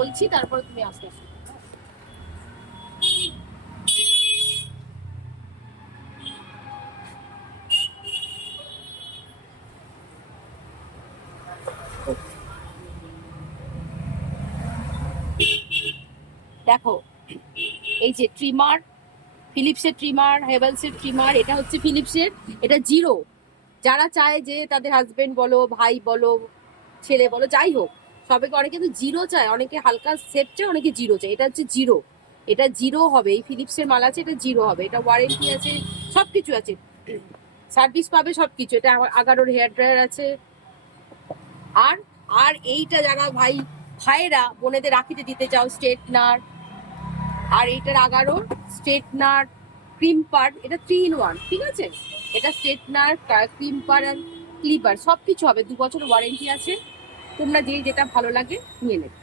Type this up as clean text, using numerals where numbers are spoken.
বলছি, তারপরে তুমি আস্তে আস্তে। দেখো এই যে ট্রিমার, ফিলিপসের ট্রিমার, হেভেলসের ট্রিমার, এটা হচ্ছে ফিলিপসের, এটা জিরো। যারা চায় যে তাদের হাজবেন্ড বলো, ভাই বলো, ছেলে বলো, যাই হোক, সবাইকে, অনেকে তো জিরো চায়, অনেকে হালকা সেট চায়, অনেকে জিরো চায়। এটা হচ্ছে জিরো, এটা জিরো হবে। এই ফিলিপসের মাল আছে, এটা জিরো হবে, এটা ওয়ারেন্টি আছে, সবকিছু আছে, সার্ভিস পাবে সবকিছু। এটা আমার আগারোর হেয়ার ড্রায়ার আছে। আর আর এইটা যারা ভাইয়েরা বোনেদের রাখিতে দিতে চাও, স্ট্রেটনার, আর এইটার আগারোর স্ট্রেটনার, ক্রিম্পার, এটা 3 in 1, ঠিক আছে? এটা স্ট্রেটনার, ক্রিম্পার আর ক্লিপার সবকিছু হবে। 2 বছর ওয়ারেন্টি আছে। তোমরা যেটা ভালো লাগে নিয়ে নেবে।